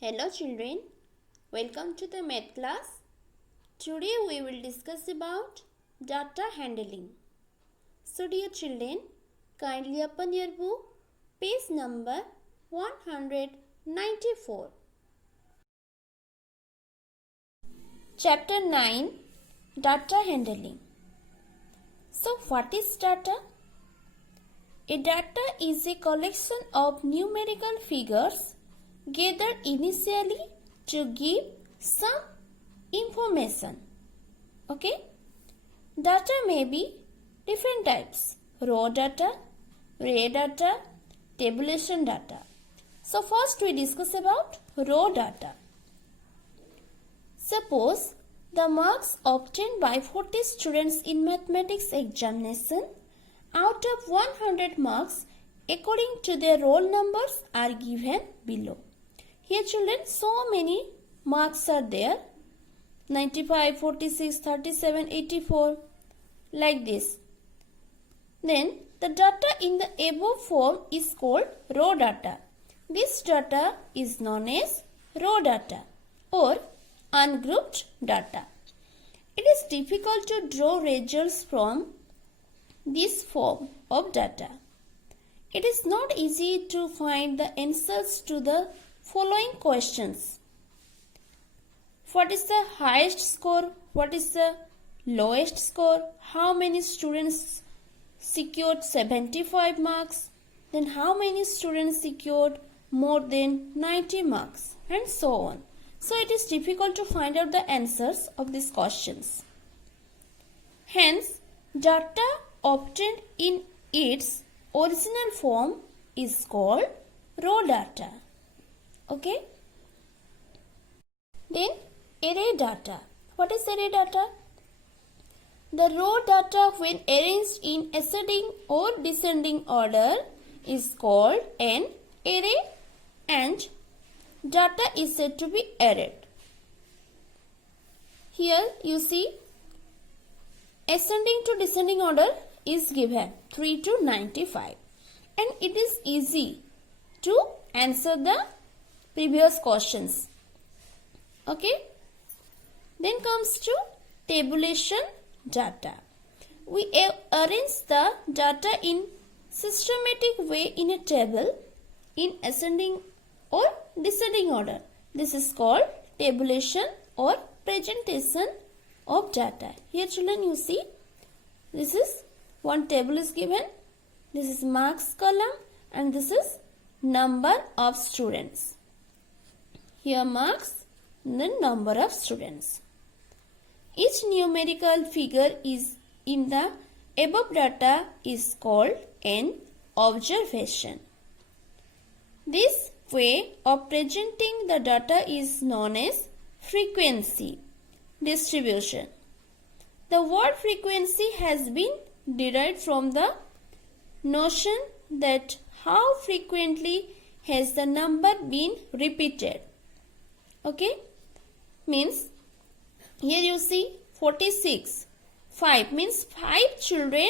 Hello children, welcome to the math class. Today we will discuss about data handling. So dear children, kindly open your book, page number 194. Chapter 9, Data Handling. So what is data? A data is a collection of numerical figures gathered initially to give some information. Okay? Data may be different types: raw data, array data, tabulation data. So first we discuss about raw data. Suppose the marks obtained by 40 students in mathematics examination out of 100 marks according to their roll numbers are given below. Here children, so many marks are there: 95, 46, 37, 84, like this. Then the data in the above form is called raw data. This data is known as raw data or ungrouped data. It is difficult to draw results from this form of data. It is not easy to find the answers to the following questions: what is the highest score? What is the lowest score? How many students secured 75 marks? Then how many students secured more than 90 marks? And so on. So it is difficult to find out the answers of these questions. Hence, data obtained in its original form is called raw data. Okay? Then array data. What is array data? The raw data when arranged in ascending or descending order is called an array, and data is said to be arrayed. Here you see ascending to descending order is given 3 to 95, and it is easy to answer the previous questions. Okay. Then comes to tabulation data. We arrange the data in systematic way in a table in ascending or descending order. This is called tabulation or presentation of data. Here children, you see, this is one table is given. This is marks column and this is number of students. Here marks and then number of students. Each numerical figure is in the above data is called an observation. This way of presenting the data is known as frequency distribution. The word frequency has been derived from the notion that how frequently has the number been repeated. Okay? Means here you see 46. 5 means 5 children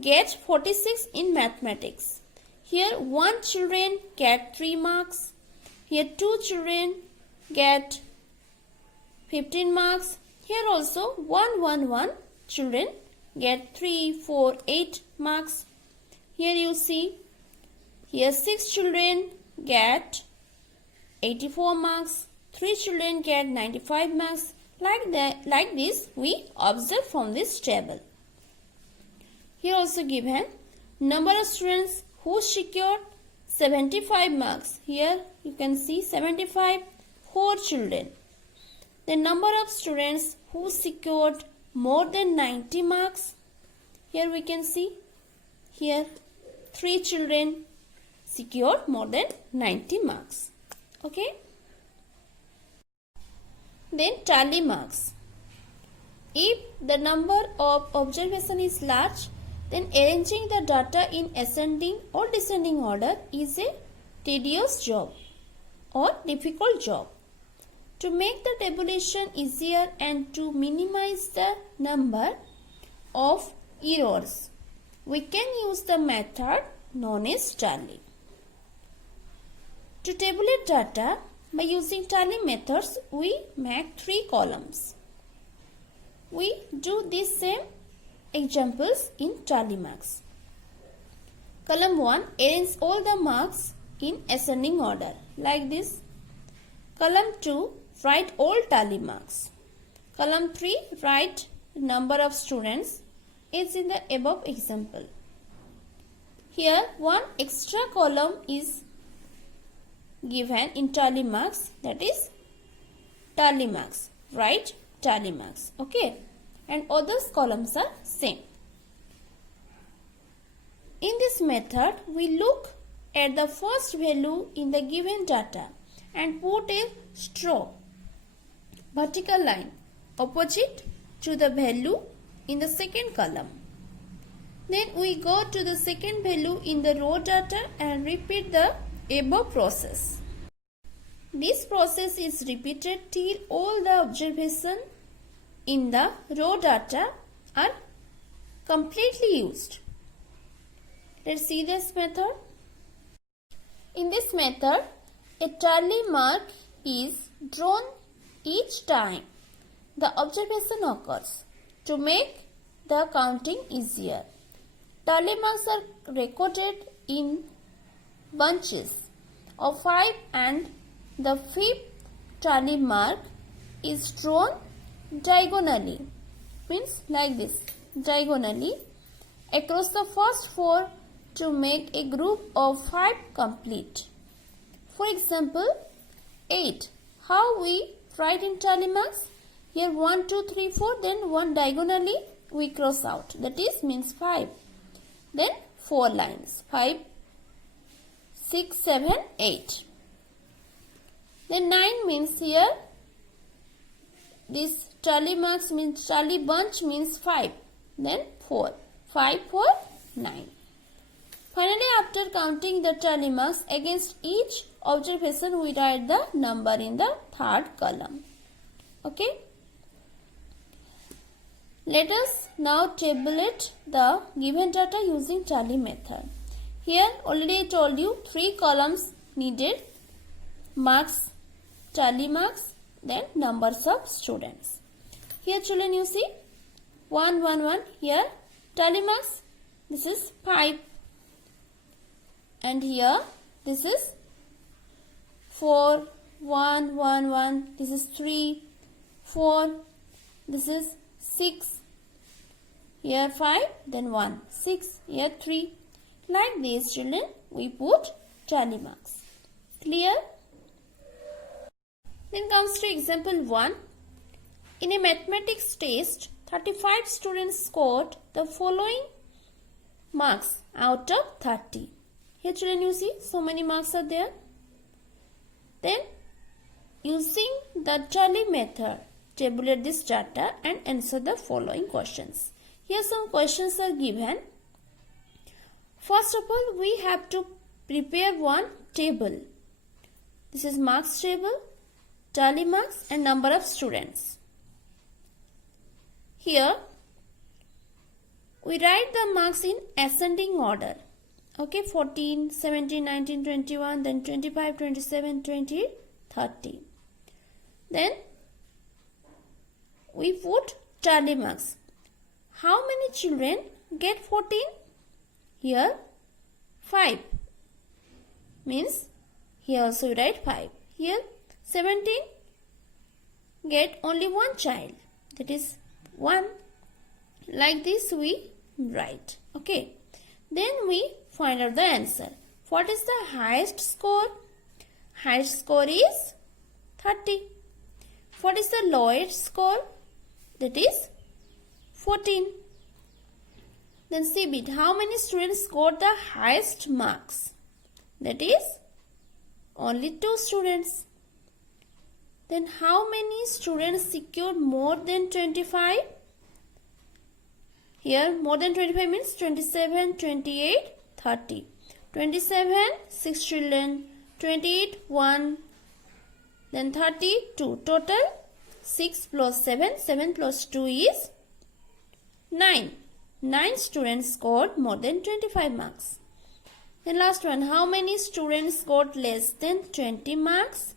get 46 in mathematics. Here 1 children get 3 marks. Here 2 children get 15 marks. Here also 1 children get 3, 4, 8 marks. Here you see, here 6 children get 84 marks. 3 children get 95 marks. Like this we observe from this table. Here also given number of students who secured 75 marks. Here you can see 75, 4 children. The number of students who secured more than 90 marks. Here we can see, here 3 children secured more than 90 marks. Okay. Then tally marks. If the number of observation is large, then arranging the data in ascending or descending order is a tedious job or difficult job. To make the tabulation easier and to minimize the number of errors, we can use the method known as tally. To tabulate data, By using tally methods, we make 3 columns. We do these same examples in tally marks. Column 1, arrange all the marks in ascending order like this. Column 2, write all tally marks. Column 3, write number of students as in the above example. Here one extra column is given in tally marks, that is tally marks. Write tally marks. Okay, and others columns are same. In this method, we look at the first value in the given data and put a stroke vertical line opposite to the value in the second column. Then we go to the second value in the row data and repeat the above process. This process is repeated till all the observations in the row data are completely used. Let's see this method. In this method, a tally mark is drawn each time the observation occurs to make the counting easier. Tally marks are recorded in bunches of 5 and the 5th tally mark is drawn diagonally, means like this, diagonally across the first 4 to make a group of 5 complete. For example, 8. How we write in tally marks? Here 1, 2, 3, 4, then 1 diagonally we cross out. That is means 5. Then 4 lines. 5, 6, 7, 8. Then 9 means here this tally marks means tally bunch means 5. Then 4. 5, 4, 9. Finally, after counting the tally marks against each observation, we write the number in the third column. Okay. Let us now tabulate the given data using tally method. Here already I told you 3 columns needed: marks, tally marks, then numbers of students. Here children, you see 1, 1, 1. Here tally marks, this is 5. And here this is 4, 1, 1, 1. This is 3, 4. This is 6. Here 5, then 1, 6. Here 3. Like this children, we put tally marks. Clear? Then comes to example 1. In a mathematics test, 35 students scored the following marks out of 30. Here children, you see so many marks are there. Then using the tally method, tabulate this data and answer the following questions. Here some questions are given. First of all, we have to prepare one table. This is marks table, tally marks and number of students. Here we write the marks in ascending order. Okay, 14, 17, 19, 21, then 25, 27, 28, 30. Then we put tally marks. How many children get 14? Here 5. Means here also we write 5. Here 17 get only one child. That is 1. Like this we write. Okay. Then we find out the answer. What is the highest score? Highest score is 30. What is the lowest score? That is 14. Then see bit. How many students scored the highest marks? That is only 2 students. Then how many students secured more than 25? Here more than 25 means 27, 28, 30. 27, 6 children. 28, 1. Then 30, 2. Total 6 plus 7. 7 plus 2 is 9. 9 students scored more than 25 marks. Then last one. How many students scored less than 20 marks?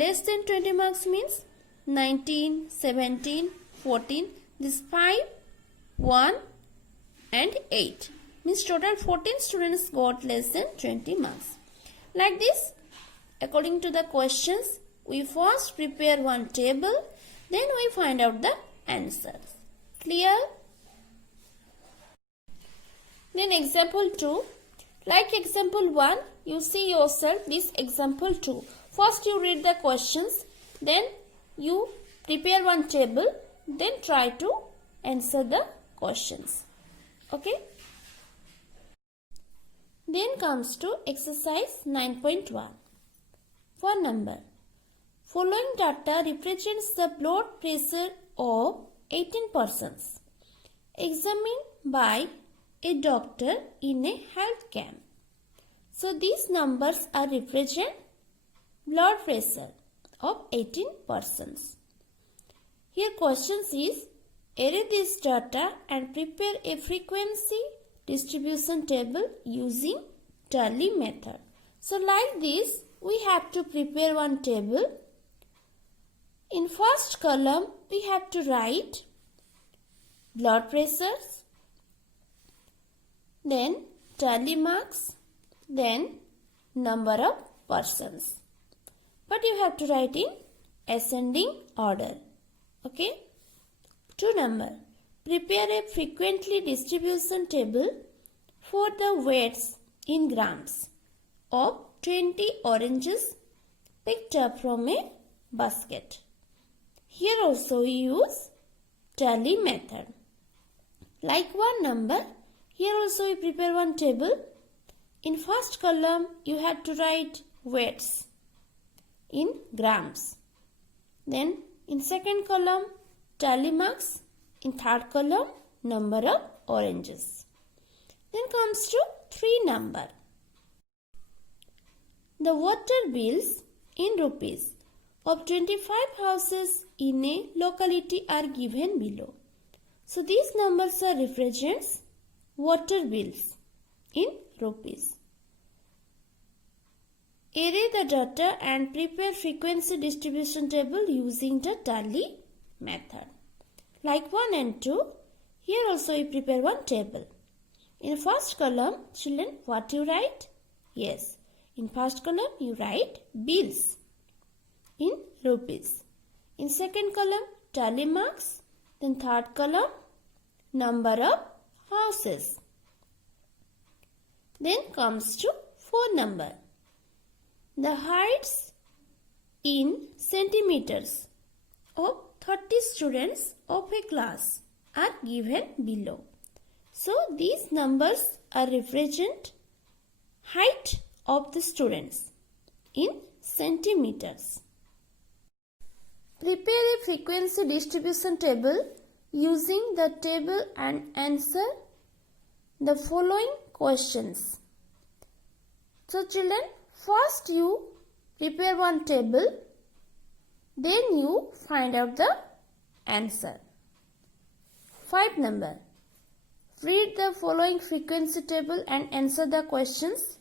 less than 20 marks means 19, 17, 14. This 5, 1 and 8. Means total 14 students got less than 20 marks. Like this, according to the questions, we first prepare one table, then we find out the answers. Clear? Then example 2. Like example 1, you see yourself this example 2. First you read the questions, then you prepare one table, then try to answer the questions. Okay? Then comes to exercise 9.1. For number. Following data represents the blood pressure of 18 persons examined by a doctor in a health camp. So these numbers are represent blood pressure of 18 persons. Here questions is, array this data and prepare a frequency distribution table using tally method. So like this, we have to prepare one table. In first column, we have to write blood pressures, then tally marks, then number of persons. But you have to write in ascending order. Okay? 2 number. Prepare a frequently distribution table for the weights in grams of 20 oranges picked up from a basket. Here also we use tally method. Like 1 number, here also we prepare one table. In first column, you have to write weights in grams. Then in second column, tally marks. In third column, number of oranges. Then comes to 3 number. The water bills in rupees of 25 houses in a locality are given below. So these numbers are represents water bills in rupees. Array the data and prepare frequency distribution table using the tally method. Like 1 and 2, here also we prepare one table. In first column, children, what you write? Yes, in first column you write bills in rupees. In second column, tally marks. Then third column, number of houses. Then comes to 4 number. The heights in centimeters of 30 students of a class are given below. So these numbers are represent height of the students in centimeters. Prepare a frequency distribution table using the table and answer the following questions. So children, first you prepare one table, then you find out the answer. 5 number. Read the following frequency table and answer the questions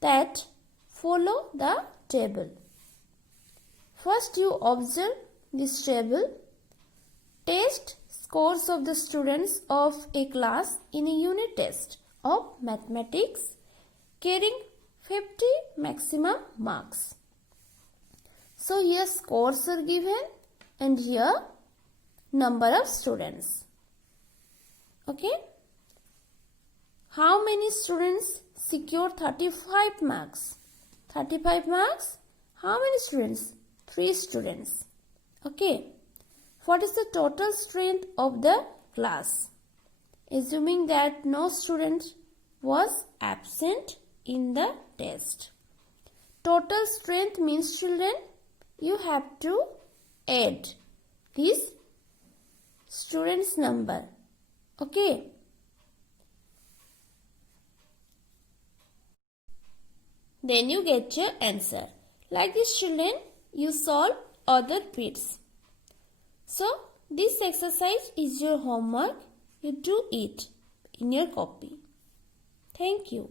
that follow the table. First you observe this table. Test scores of the students of a class in a unit test of mathematics carrying 50 maximum marks. So here scores are given and here number of students. Okay. How many students secure 35 marks? 35 marks. How many students? 3 students. Okay. What is the total strength of the class? Assuming that no student was absent in the test. Total strength means children, you have to add this student's number. Okay. Then you get your answer. Like this children, you solve other bits. So this exercise is your homework. You do it in your copy. Thank you.